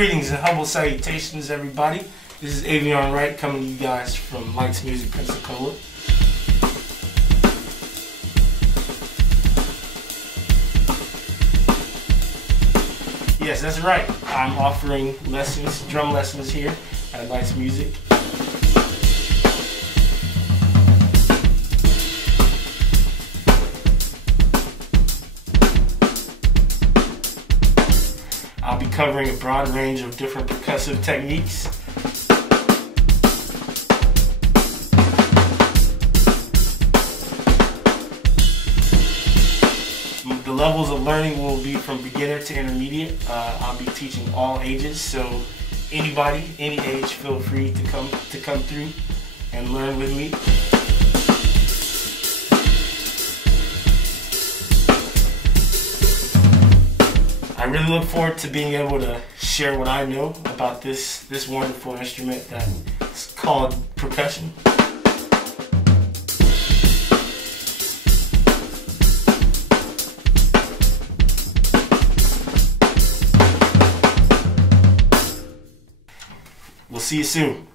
Greetings and humble salutations, everybody. This is Avion Wright coming to you guys from Leitz Music Pensacola. Yes, that's right. I'm offering lessons, drum lessons here at Leitz Music. I'll be covering a broad range of different percussive techniques. The levels of learning will be from beginner to intermediate. I'll be teaching all ages, so anybody, any age, feel free to come through and learn with me. I really look forward to being able to share what I know about this wonderful instrument that's called percussion. We'll see you soon.